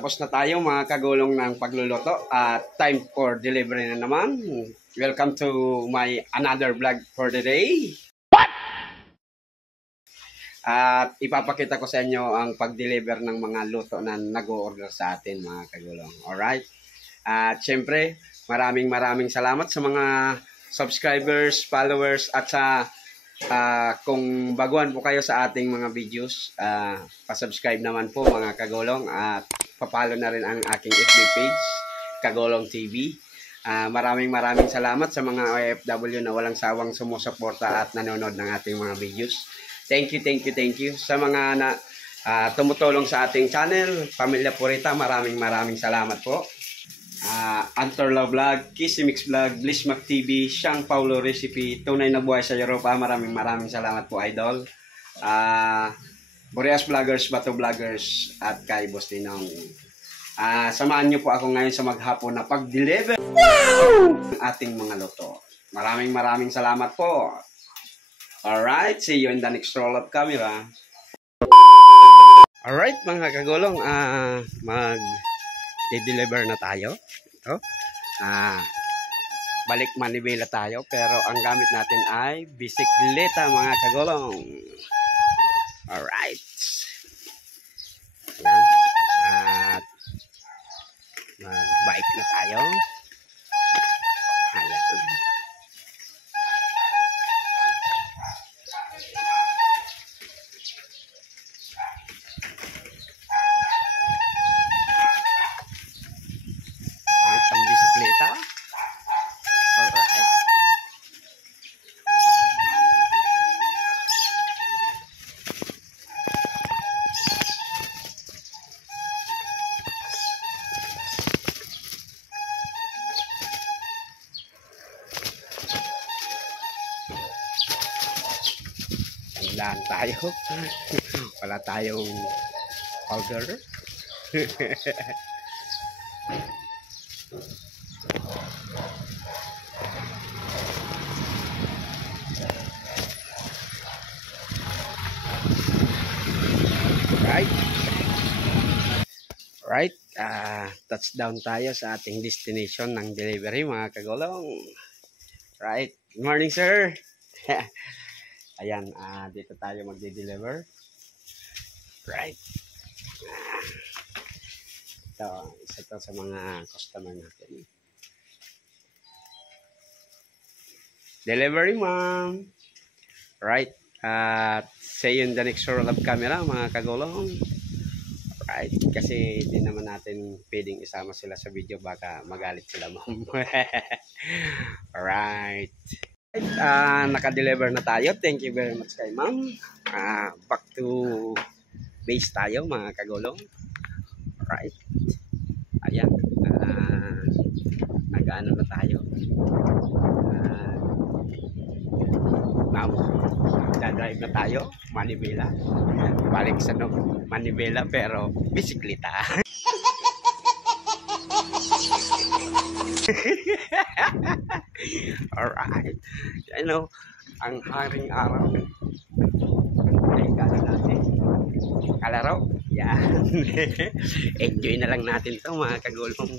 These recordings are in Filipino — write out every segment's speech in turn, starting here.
tapos na tayo mga kagulong ng pagluluto at time for delivery na naman. Welcome to my another vlog for the day. At ipapakita ko sa inyo ang pag-deliver ng mga luto na nag-o-order sa atin mga kagulong. Alright? At syempre, maraming salamat sa mga subscribers, followers at sa kung baguhan po kayo sa ating mga videos, pa-subscribe naman po mga kagulong at papalo na rin ang aking FB page, Kagulong TV. Maraming salamat sa mga OFW na walang sawang sumusuporta at nanonood ng ating mga videos. Thank you sa mga tumutulong sa ating channel, Pamilya Purita. Maraming salamat po. Antorla Vlog, Kisimix Vlog, Blissmac TV, Siyang Paulo Recipe, Tunay na Buhay sa Europa. Maraming salamat po, idol. Boreas Vloggers, Bato Vloggers, at kay Boss Ninong. Samahan niyo po ako ngayon sa maghapon na pag-deliver ng ating mga luto. Maraming salamat po. Alright, see you in the next roll of camera. Alright mga kagulong, mag-deliver na tayo. Ito. Balik Manibela tayo, pero ang gamit natin ay bisikleta mga kagulong. Alright. Ayan. At mag-bike na tayo. Ayan. Ang bisikleta. Alright. Tandaan tayo. Wala tayong powder. Right, touchdown tayo sa ating destination ng delivery mga kagulong. Right, good morning sir. Ayan, dito tayo magde-deliver. Right. Ito, isa to sa mga customer natin. Delivery ma'am. Right, see you in the next roll of camera mga kagulong. Right, kasi hindi naman natin pwedeng isama sila sa video, baka magalit sila ma'am. Alright. Naka-deliver na tayo. Thank you very much kay ma'am. Back to base tayo mga kagulong. Alright. Ayan. Nag-ano na tayo. Now, drive na tayo. Manibela. Balik sa Manibela pero bisikleta. Alright. You know, ang haring araw ay kala natin. Kalaro? Yan. Enjoy na lang natin to mga kagulong.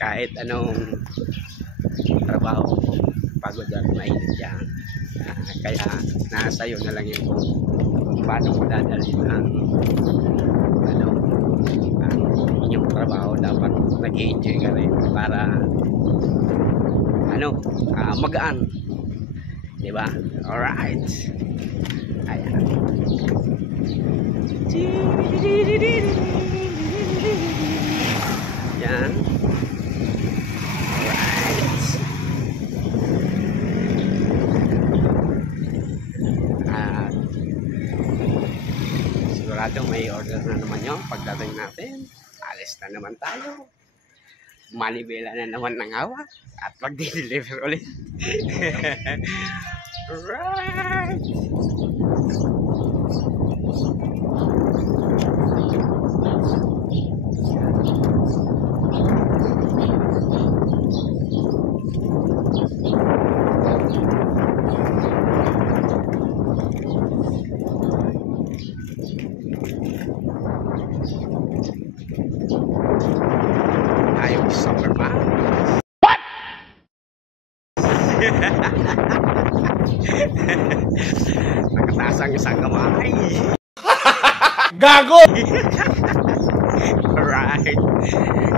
Kahit anong trabaho, pagod at mainit yan. Kaya nasa iyo na lang yun kung paano mo dadalhin ang inyong trabaho. Dapat nag-enjoy ka rin para magaan, diba? Alright. Ayan. Yan. Alright. Sigurado may order na naman yun. Pagdating natin, alis na naman tayo. Manibela na naman ng hawak at mag-deliver ulit. Right. Nakataas ang isang kamay. Gago! Alright.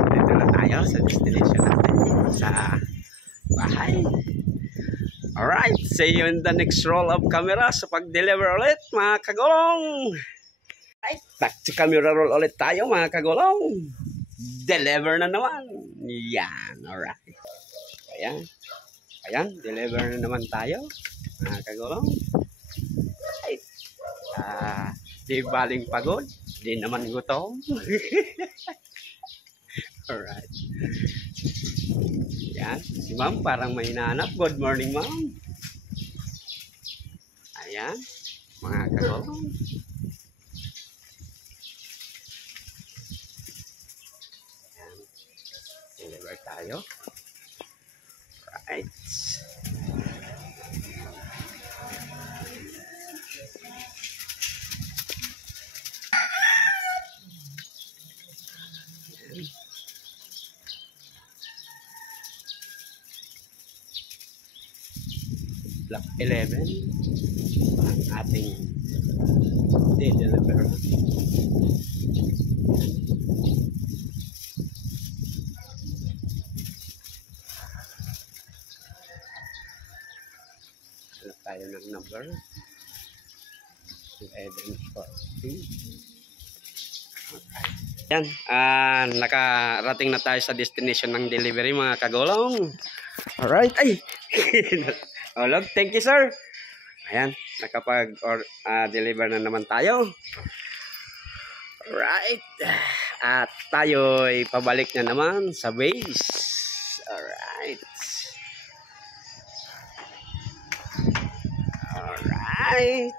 Dito na tayo sa destination natin. Sa bahay. Alright. See you in the next roll of camera sa pag-deliver ulit mga kagulong. Alright. Back to camera roll ulit tayo mga kagulong. Deliver na naman. Yan. Alright. Ayan. Ayan. Deliver na naman tayo mga kagulong. Alright. Di baling pagod. Di naman gutom. Alright. Yan. Si ma'am parang may hinahanap. Good morning, ma'am. Ayan. Mga kagulong. Ayan. Deliver tayo. Right. Block 11 ang ating de-deliver. Hanap tayo ng number 1142. Yan, nakarating na tayo sa destination ng delivery mga kagulong. Alright, ay! Oh, look, thank you, sir. Ayan, nakapag-deliver na naman tayo. Alright. At tayo'y pabalik na naman sa base. Alright. Alright.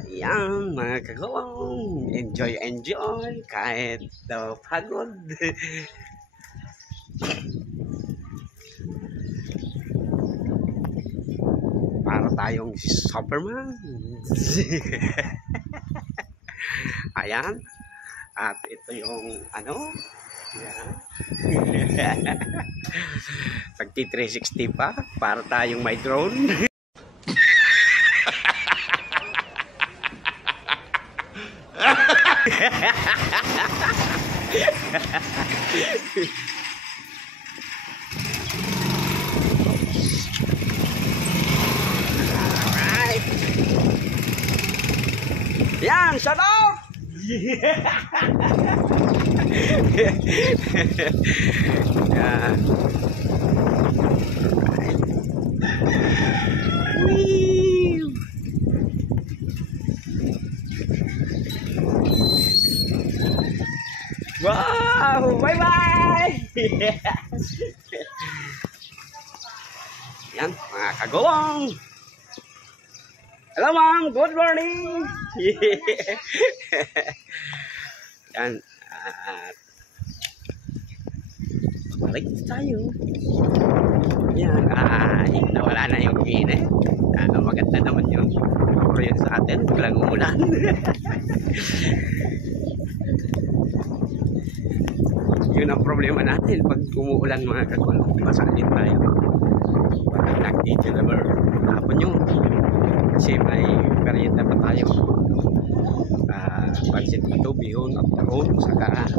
Ayan, mga kagulong. Enjoy, enjoy. Kahit daw pagod. Para tayong Superman. Ayan. At ito yung ano. Ayan. Pagti 360 pa. Para tayong may drone. Yan, shout out! Yan. Wow! Bye-bye! Yan, mga kagulong! Hello, ma'am. Good morning. Yan. Balik tayo. Yan. Nawala na yung init. Maganda naman yung yun sa atin. Walang umulan. Yun ang problema natin. Pag umuulan mga kagulong, masalin tayo. Pag nag-deliver, hapon yun. Kasi may merienda pa tayo. Pansit ito, bihon, at taron, saka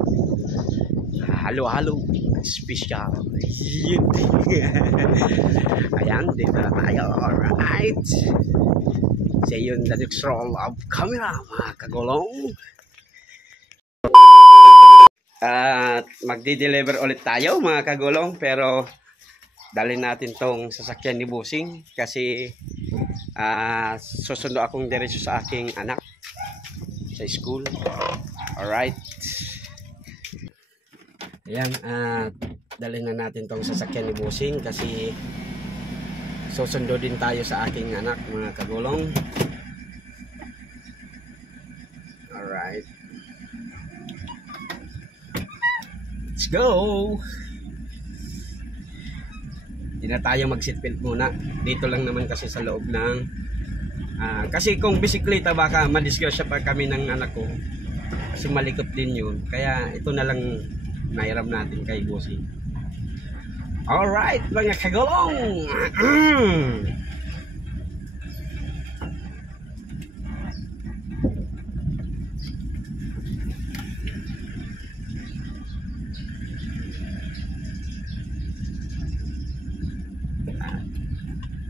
halo-halo, special. Ayan, dito na tayo. Alright. See you in the next roll of camera, mga kagulong. Magdi-deliver ulit tayo, mga kagulong, pero dalhin natin tong sasakyan ni Busing kasi susundo akong diretso sa aking anak sa school. Alright. Ayan, dalhin na natin tong sasakyan ni Busing kasi susundo din tayo sa aking anak, mga kagulong. Alright. Let's go! Hindi na tayo mag-seatbelt muna. Dito lang naman kasi sa loob ng kasi kung bisikleta baka madisgrasya pa kami ng anak ko. Kasi malikot din yun. Kaya ito na lang nairam natin kay Bossy. Alright, mga kagulong.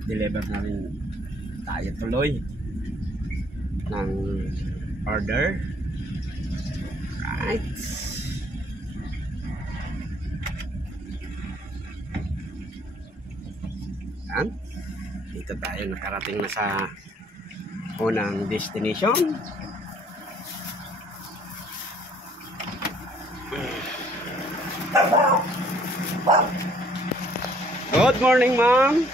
Deliver na rin tayo tuloy ng order. Right. Yan. Dito tayo nakarating na sa unang destination. Good morning, ma'am.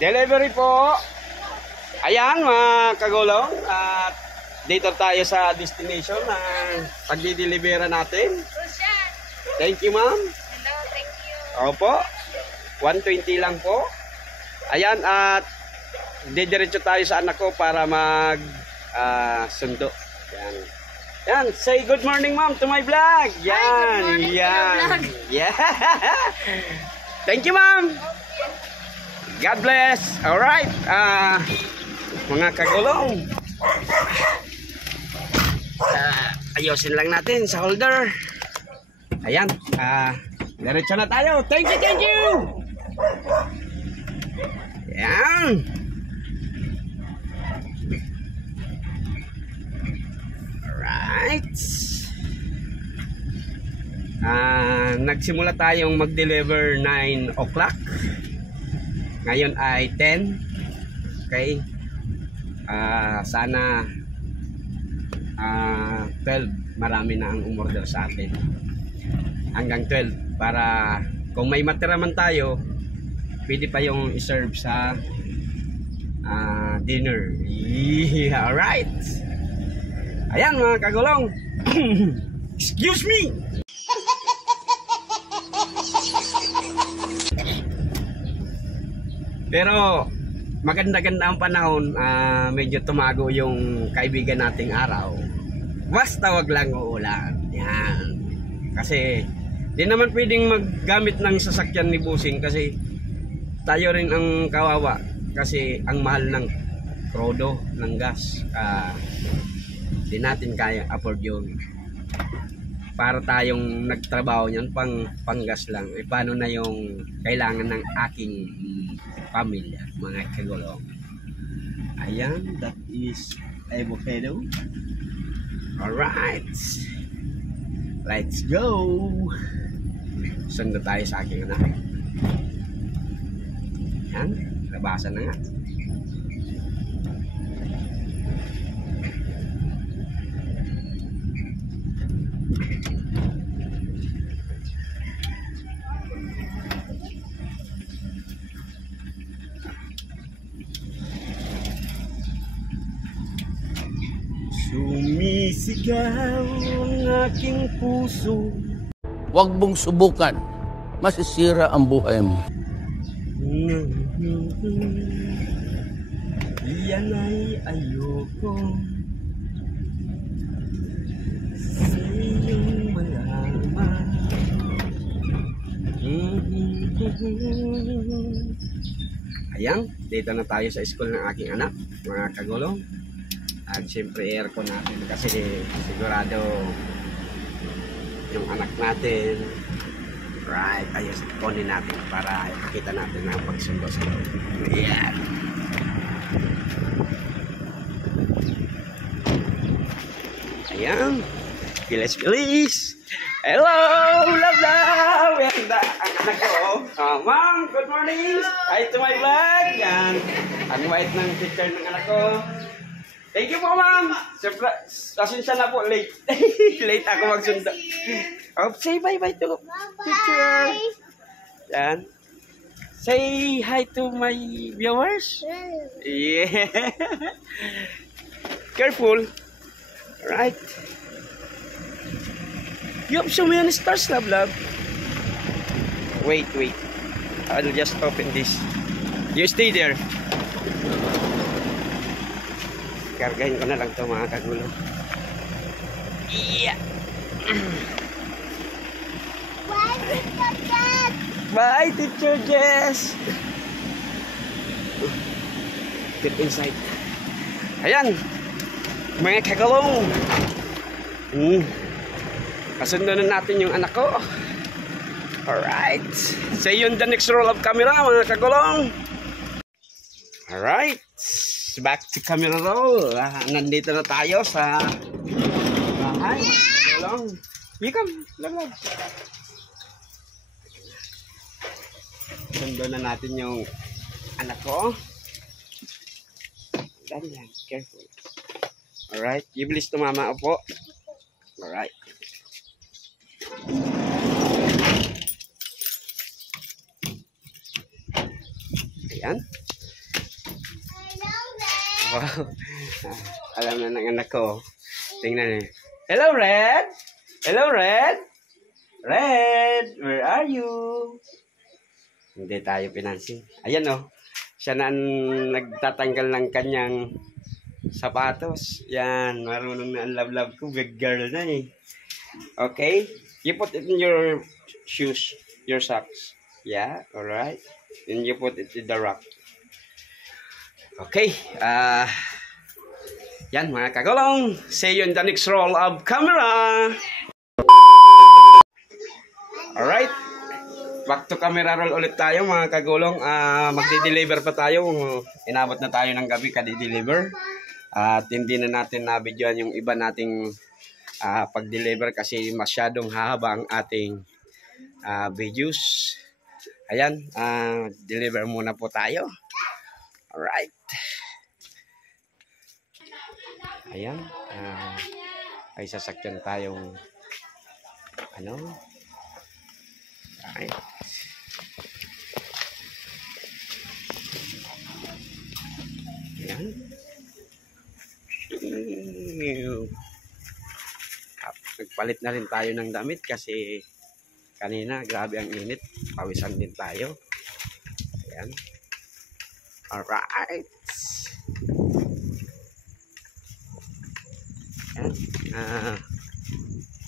Delivery po. Ayan, mga kagulong. At dito tayo sa destination na pagdi-delivera natin. Thank you, ma'am. Hello, thank you. Opo. 120 lang po. Ayan, at didiretso tayo sa anak ko para mag sundo. Yan. Yan, say good morning, ma'am, to my vlog. Yan, Hi, good morning to your yan. vlog. Yeah. Thank you, ma'am. God bless. All right. Mga kagulong. Ayusin lang natin sa holder. Ayan. Diretso na tayo. Thank you, thank you. Ayan. Alright. Nagsimula tayong mag-deliver 9 o'clock. Ngayon ay 10. Okay. Sana 12 marami na ang umorder sa atin. Hanggang 12 para kung may matira man tayo, pwede pa yung i-serve sa dinner. Yeah, alright. Ayan, mga kagulong. Excuse me. Pero maganda-ganda ang panahon, medyo tumago yung kaibigan nating araw. Basta wag lang uulan. Yan. Kasi di naman pwedeng maggamit ng sasakyan ni Busing kasi tayo rin ang kawawa kasi ang mahal ng krodo, ng gas. Di natin kaya afford yun. Para tayong nagtrabaho niyan panggas lang. Paano na yung kailangan ng aking pamilya, mga kagulong. Ayan, that is avocado. Alright. Let's go. Sundo tayo sa aking anak. Ayan, labasan na nga. Sumisigaw ang aking puso. Huwag mong subukan. Masisira ang buhay mo. Yan ay ayoko sa iyong malaman. Ayan, dito na tayo sa school ng aking anak, mga kagulong. At siyempre aircon natin kasi sigurado yung anak natin, right, ayos, kunin natin para ipakita natin na pagsundo sa loob. Ayan. Ayan. Bilis. Hello, love. Yan, ang anak ko. Ma'am, good morning. Hi to my vlog. Yan. Ang white ng picture ng anak ko. Thank you po, ma'am. Siyempre, pasensya na po, late. Late ako magsundo. Oh, say bye-bye to teacher. Yan. Say hi to my viewers. Yeah. Careful. Right. You have so many stars, love. Wait. I'll just open this. You stay there. Kargahin ko na lang ito, mga kagulo. Yeah. Why is it so bad? Bye, Teacher Jess. Get inside. Ayan. Mga kagulong. Kasundo na natin yung anak ko. Alright. See you in the next roll of camera, mga kagulong. Alright. Back to camera roll. Nandito na tayo sa bahay. Kagulong. You come. Laglag. Sundo na natin yung anak ko. Dali lang. Careful. Alright. You please to mama. Opo. Alright. Ayan. Wow. Alam na ng anak ko. Tingnan eh. Hello, Red! Hello, Red! Red! Where are you? Hindi tayo pinansin. Ayan oh. Siya na ang nagtatanggal ng kanyang sapatos. Yan. Marunong na ang love-love ko. Big girl na eh. Okay. You put it in your shoes. Your socks. Yeah. Alright. Then you put it in the rack. Okay. Yan mga kagulong. See you in the next roll of camera. Alright. Back to camera roll ulit tayo mga kagulong. Magdi-deliver pa tayo. Inabot na tayo ng gabi kadi-deliver. At hindi na natin na-videoan yung iba nating pag-deliver kasi masyadong hahaba ang ating videos. Ayan. Deliver muna po tayo. Alright. Ayan. Ay sasakyan tayong ano. Alright. Ayan. Nagpalit na rin tayo ng damit kasi kanina grabe ang init. Pawisan din tayo. Ayan. Alright. Ayan.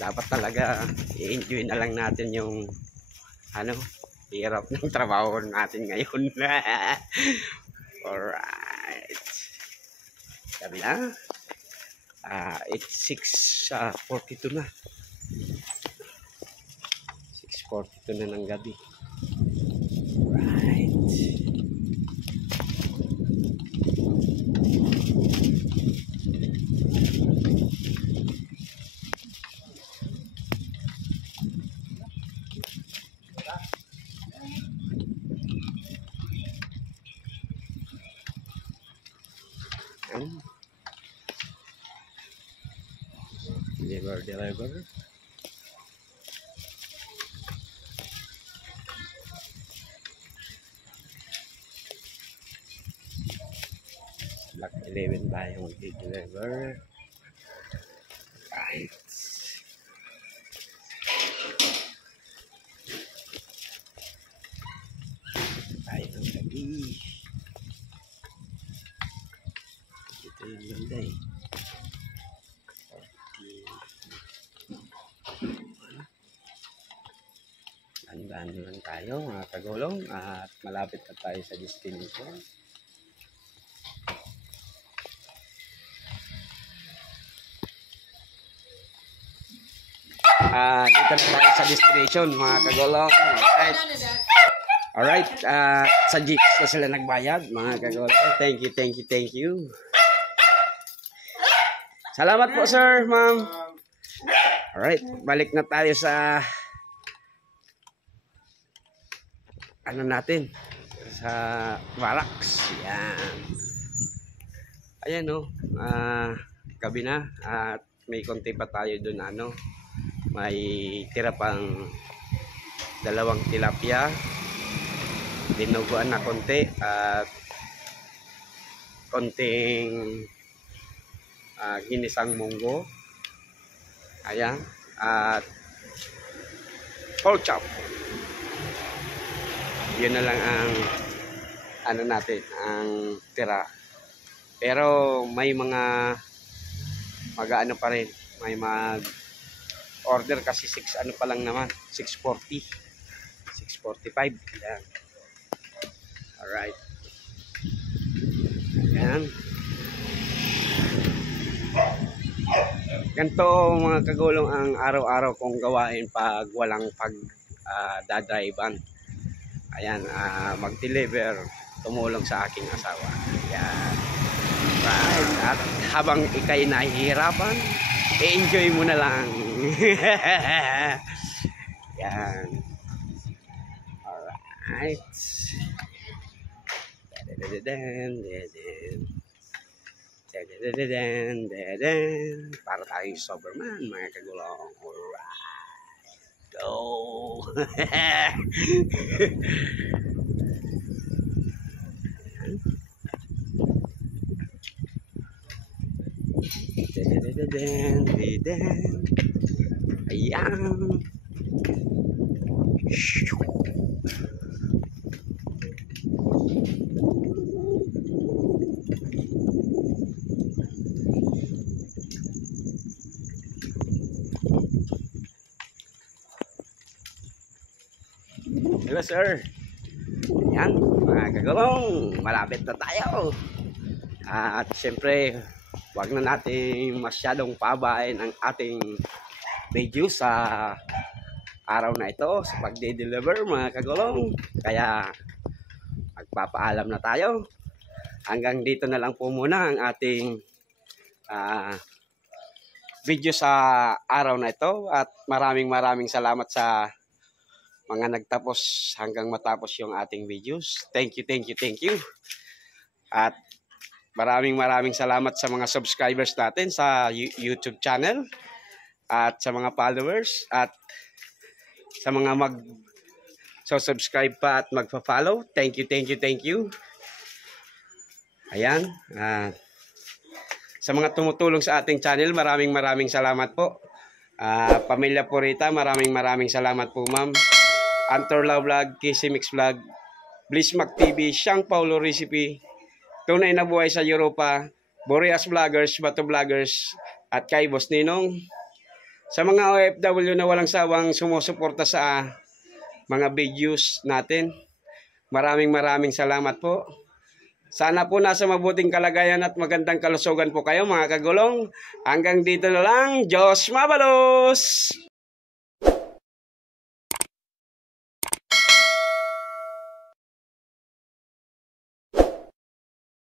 Dapat talaga i-enjoy na lang natin yung hirap ng trabaho natin ngayon. Alright. Sabi na. It's 6:42 na. 6:42 na ng gabi. Right. Deliver. Block 11 tayo mag-deliver. Right. Tayo ng gabi. Ito yung ganda eh. Andaan naman tayo mga kagulong at malapit na tayo sa destination. Dito na tayo sa destination mga kagulong. Alright. Sa Gcash na sila nagbayad mga kagulong. Thank you. Salamat po sir, ma'am. Alright. Balik na tayo sa natin sa barracks. Yan. Ayan gabi na at may konti pa tayo dun may tira pang 2 tilapia, dinuguan na konti at konting ginisang munggo. Ayan. At pork chop. Yun na lang ang natin, ang tira. Pero may mga mag-ano pa rin, may mag order kasi 6 pa lang naman, 640 6:45. Ayan. Alright. Ayan. Ganito mga kagulong ang araw-araw kong gawain pag walang dadrivean. Ayan, mag-deliver, tumulong sa aking asawa. Ayan. Right. At habang ikay nahihirapan, enjoy mo na lang. Yan. Alright. Para tayong Superman, mga kagulong. Alright. Go. Ayan. Hello sir. Ayan, mga kagulong, malapit na tayo. At siyempre, wag na natin masyadong pabain ang ating video sa araw na ito sa pagde-deliver mga kagulong. Kaya magpapaalam na tayo. Hanggang dito na lang po muna ang ating video sa araw na ito. At maraming salamat sa mga nagtapos hanggang matapos yung ating videos. Thank you. At maraming salamat sa mga subscribers natin sa YouTube channel at sa mga followers at sa mga subscribe pa at magpa-follow. Thank you. Ayan. Sa mga tumutulong sa ating channel, maraming salamat po. Pamilya Purita, maraming salamat po ma'am. Antorla Vlog, Kissy Mix Vlog, Bliss Mac TV, Siyang Paulo Recipe, Tunay na Buhay sa Europa, Boreas Vloggers, Bato Vloggers, at kay Boss Ninong. Sa mga OFW na walang sawang sumusuporta sa mga videos natin, maraming salamat po. Sana po nasa mabuting kalagayan at magandang kalusugan po kayo mga kagulong. Hanggang dito na lang, Diyos mabalos!